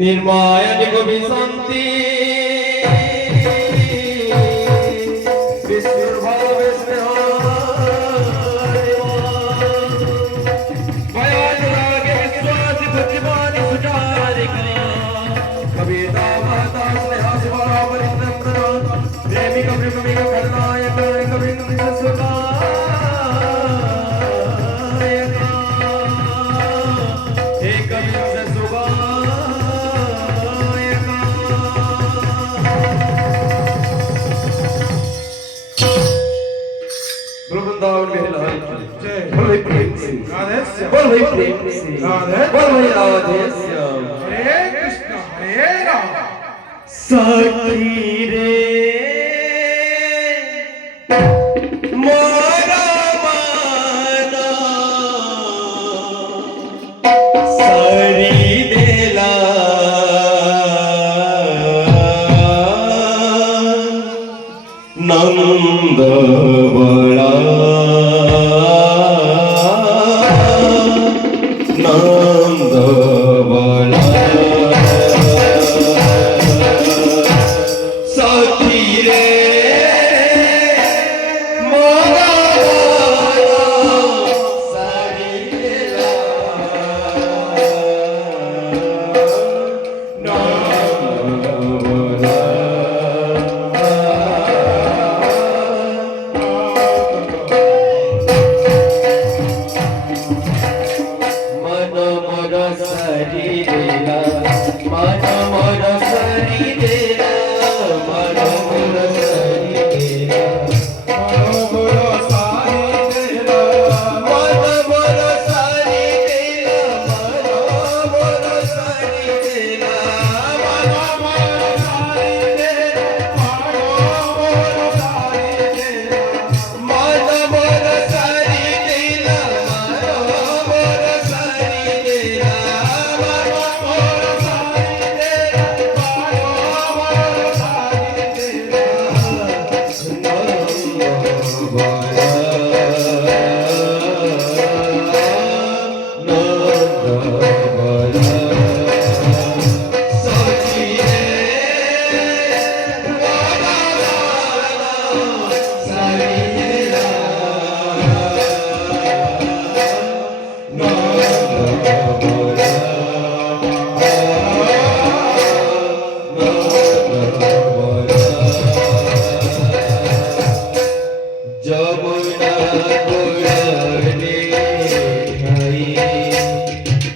निर्माय कवि शांति बोल भाई प्रेम से बोल भाई राधे श्याम हरे कृष्ण हरे राम। सखी रे मोरा माना सरी देला नंद बड़ा नंद बड़ा सखी रे मोरा सारी देला नंद बड़ा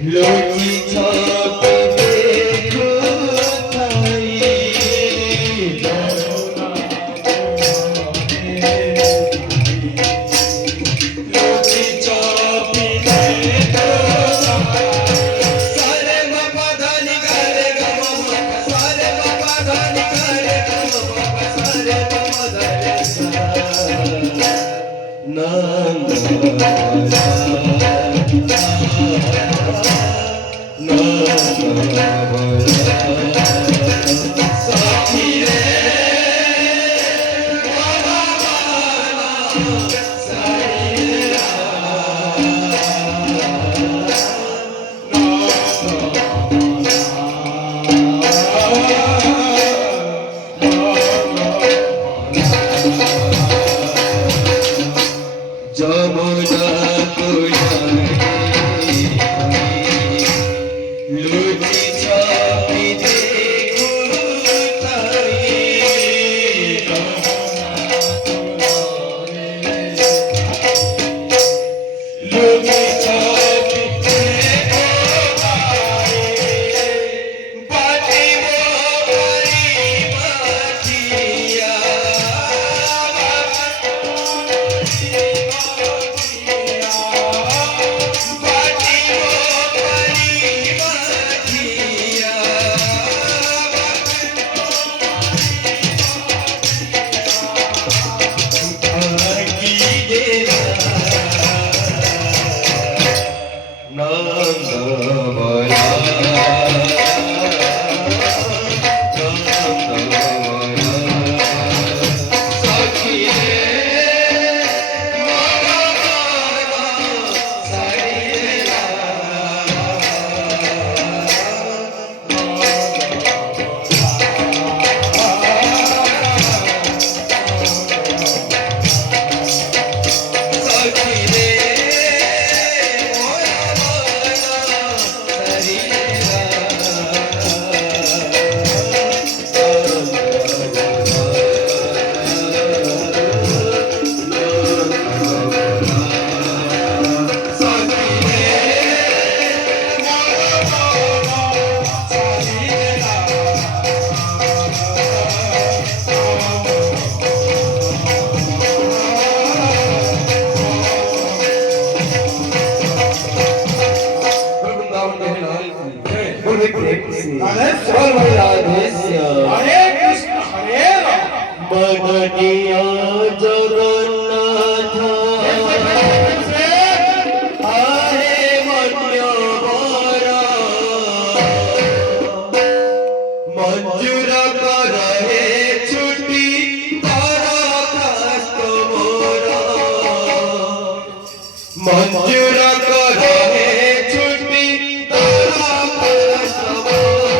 Luci भाई प्रेम से राधे बोल भाई राधे श्याम हरे कृष्ण हरे राम बननिया जगन्नाथ हरे मन्य वर मंजूर कर हे छुट्टी दरखास्त मोर मंजूर कर हे छुट्टी दरखास्त मोर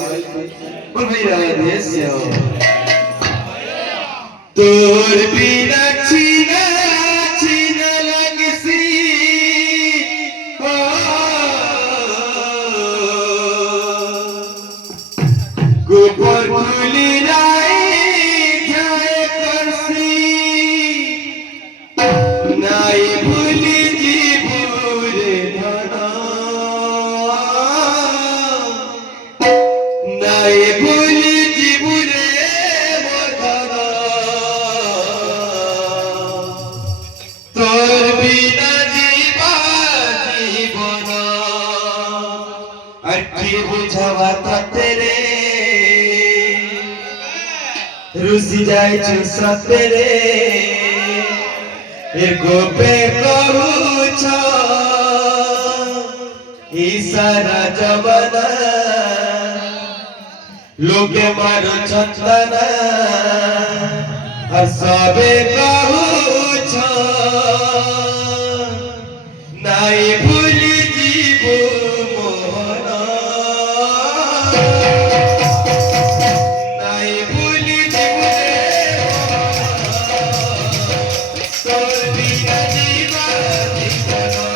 बोल भाई राधेश्याम तोर बिना छीना छीना लगसी गोबर फूली राई जाए करसी नाई भूली जीवरे धना नाई भूली जीवरे धना तोर बिना जीवा जीवन अटकी बुझावा तेरे रुसी जाए सतेरे एगो पे कहूछ ईसारा जमाना लोगे मारो छतना और सबे कहूछ नाई भूली जीवो मोहना नाई भूली जीवो तोर बिना जीवा जीवना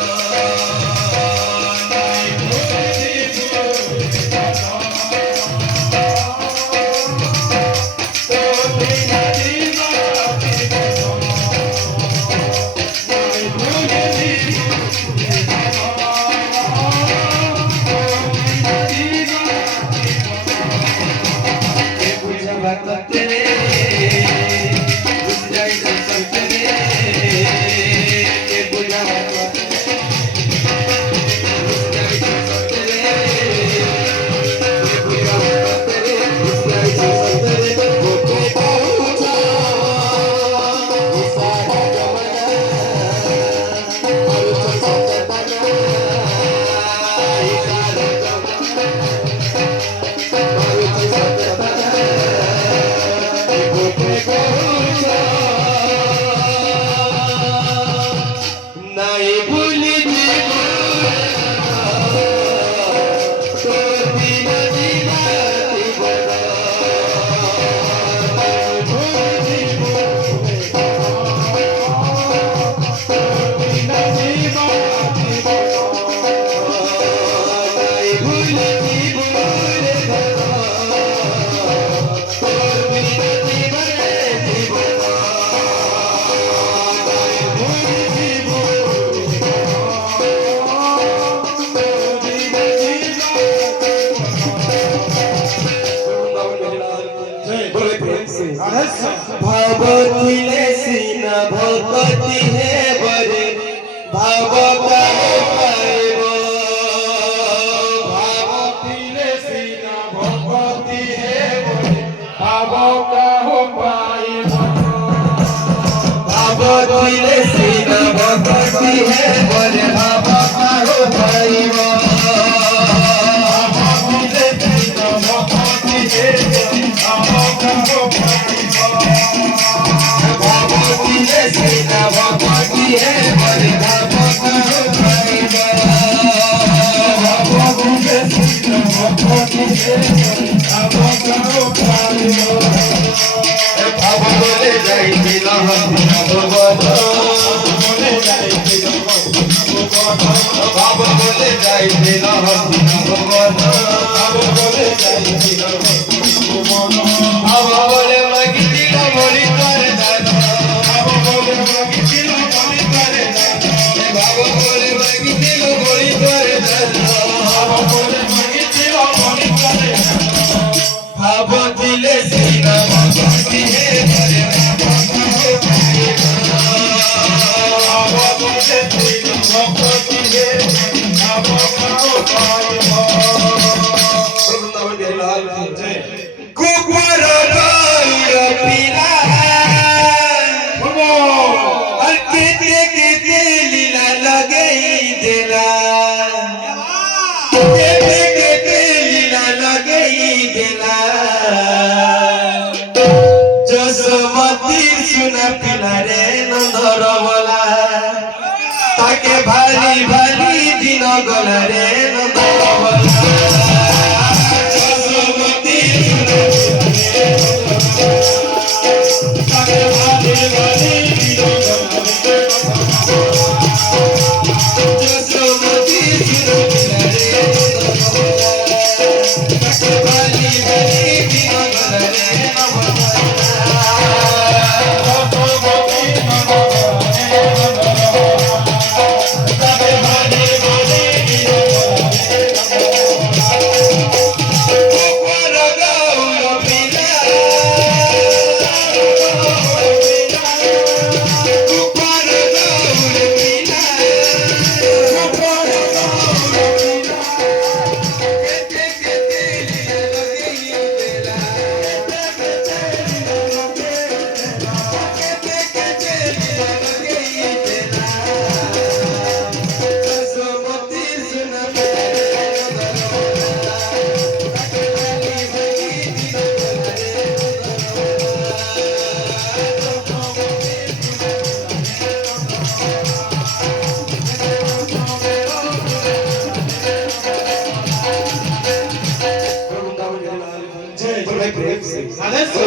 नाई भूली जीवो तोर बिना जीवा नाई भूली जीवो नाई भूली जीवो तोर बिना जीवा जीवना नाई भूली जीवो तोर बिना जीवा जीवना नाई भूली जीवो रे धना तोर बिना जीवा रे जीवना नाई भूली जीवो भावतिले सीना भगवती है बरे भाव काहे पाइब भावतिले सीना भगवती है बरे भाव काहो पाइब भावतिले सीना भगवती है बरे भाव काहे पाइब भावतिले सीना भगवती है बरे भाव काहो पाइब भावतिले सीना भगवती है बरे भाव काहे पाइब भावतिले सीना भगवती है बरे भाव काहो पाइब भाव बोले जाई दिला भगवान बोले जाए कि भगवान भाव बोले जाई दिला भगवान भाव बोले जाए कि भगवान भाव बोले मगी दिला मोरी करे दादा भाव बोले मगी दिलो बोली करे दादा भाव बोले मगी दिला मोरी करे दादा भाव बोले मगी दिलो बोली करे दादा भाव दिले सीना भगवती है बरे भाव बोले सीना भगवती है भाव काहो पाइब वृंदावन के लाल की जय कुकुर गौर पीला बोलो और के लीला लगे देला के लीला लगे देला जसमती सुना पिला रे नंदर बोला ताके भारी भारी दिन गला रे नंदर बोला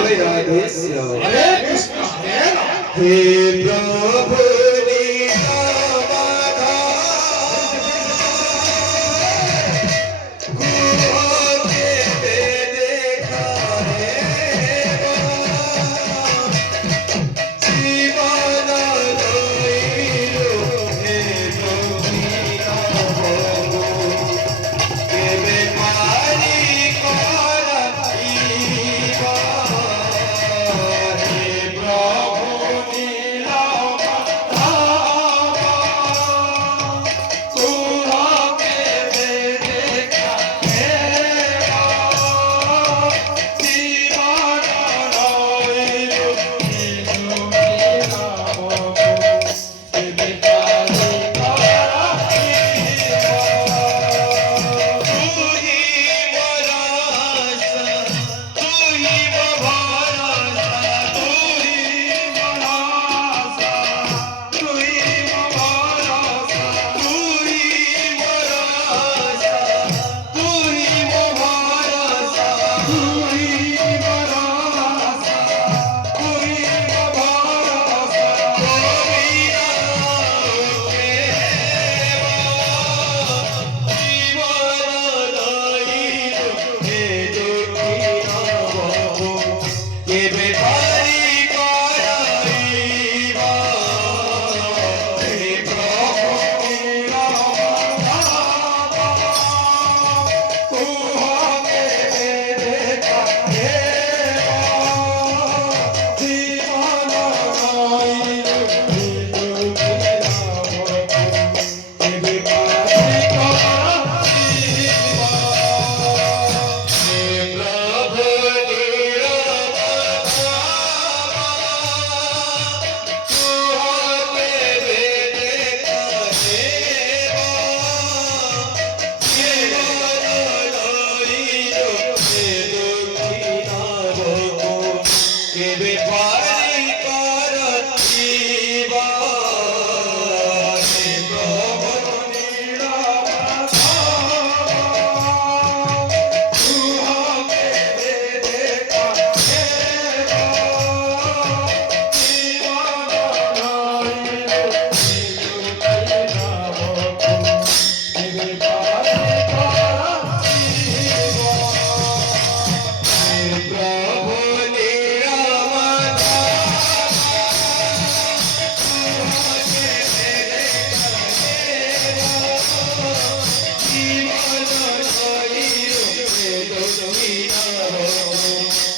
जय राधे श्याम हरे कृष्ण हरे राम हे प्रभु लीला गुह के देखा जीवन लइलो हे जोगिया हो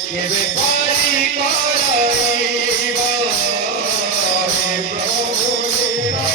केबे पारी करईबा हे प्रभु लीला